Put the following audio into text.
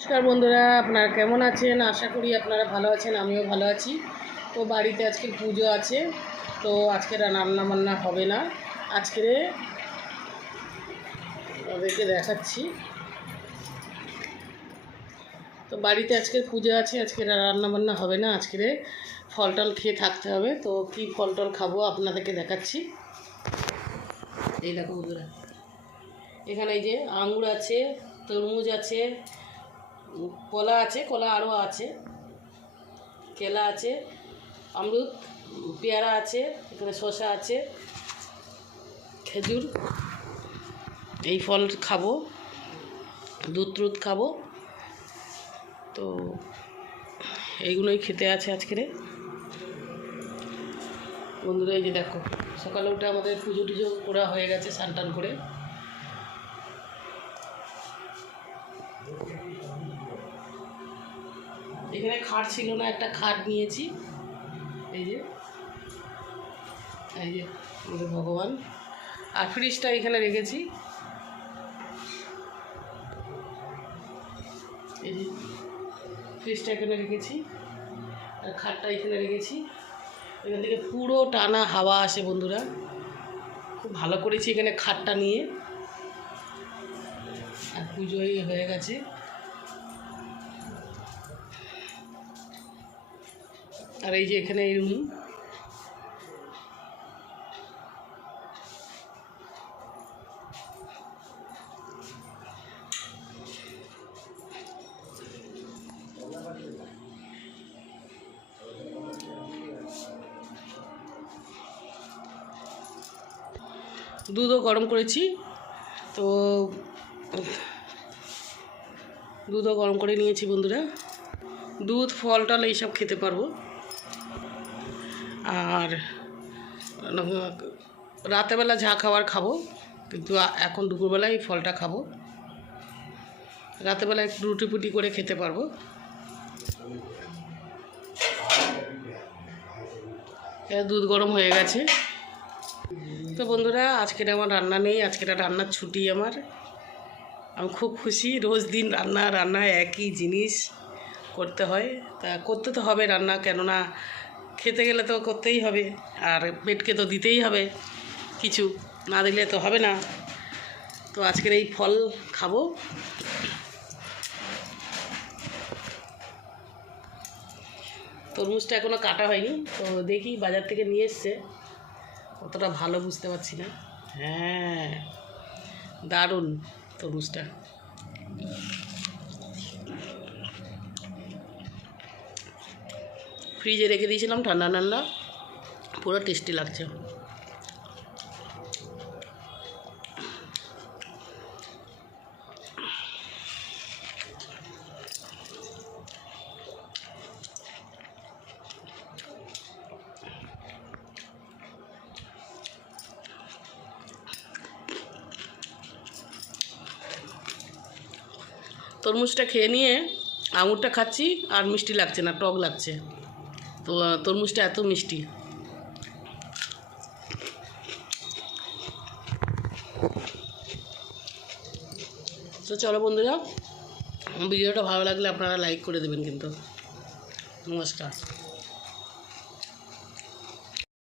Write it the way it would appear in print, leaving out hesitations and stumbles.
নমস্কার বন্ধুরা, আপনারা কেমন আছেন? আশা করি আপনারা ভালো আছেন, আমিও ভালো আছি। তো বাড়িতে আজকে পুজো আছে, তো আজকে রান্না বান্না হবে না। আজকে ওদেরকে দেখাচ্ছি। তো বাড়িতে আজকে পুজো আছে, আজকে রান্না বান্না হবে না। আজকে ফল টল খেয়ে থাকতে হবে। তো কী ফল টল খাবো আপনাদেরকে দেখাচ্ছি। এই দেখো বন্ধুরা, এখানে এই যে আঙুর আছে, তরমুজ আছে, কলা আছে, কলা আরও আছে, কেলা আছে, অমরুদ, পেয়ারা আছে, এখানে শসা আছে, খেজুর। এই ফল খাবো, দুধ খাবো। তো এইগুলোই খেতে আছে আজকের বন্ধুরা। এই যে দেখো, সকালে উঠে আমাদের পুজো টুজো করা হয়ে গেছে, স্নান টান করে। এখানে খাট ছিল না, একটা খাট নিয়েছি। এই যে আমাদের ভগবান। আর ফ্রিজটা এখানে রেখেছি। এই যে ফ্রিজটা এখানে রেখেছি, আর খাটটা এখানে রেখেছি। এখান থেকে পুরো টানা হাওয়া আসে বন্ধুরা, খুব ভালো করেছি এখানে খাটটা নিয়ে। আর পুজোই হয়ে গেছে। আর এই যে এখানে এই রুম, দুধও গরম করেছি। তো দুধও গরম করে নিয়েছি বন্ধুরা। দুধ, ফল টল এইসব খেতে পারবো। আর রাতেবেলা যা খাবার খাবো, কিন্তু এখন দুপুরবেলায় এই ফলটা খাবো। রাতেবেলা একটু রুটি ফুটি করে খেতে পারবো। দুধ গরম হয়ে গেছে। তো বন্ধুরা, আজকের আমার রান্না নেই, আজকের রান্নার ছুটি আমার। আমি খুব খুশি। রোজ দিন রান্না একই জিনিস করতে হয়, তা করতে তো হবে রান্না, কেননা খেতে গেলে তো করতেই হবে, আর পেটকে তো দিতেই হবে, কিছু না দিলে তো হবে না। তো আজকের এই ফল খাবো। তরমুজটা এখনও কাটা হয়নি, তো দেখি, বাজার থেকে নিয়ে এসছে, অতটা ভালো বুঝতে পারছি না। হ্যাঁ, দারুণ তরমুজটা। ফ্রিজে রেখে দিয়েছিলাম, ঠান্ডা ঠান্ডা, পুরো টেস্টি লাগছে। তরমুজটা খেয়ে নিয়ে আঙুরটা খাচ্ছি, আর মিষ্টি লাগছে না, টক লাগছে। তো তরমুজটা এত মিষ্টি। তো চলো বন্ধুরা, ভিডিওটা ভালো লাগলে আপনারা লাইক করে দেবেন কিন্তু। নমস্কার।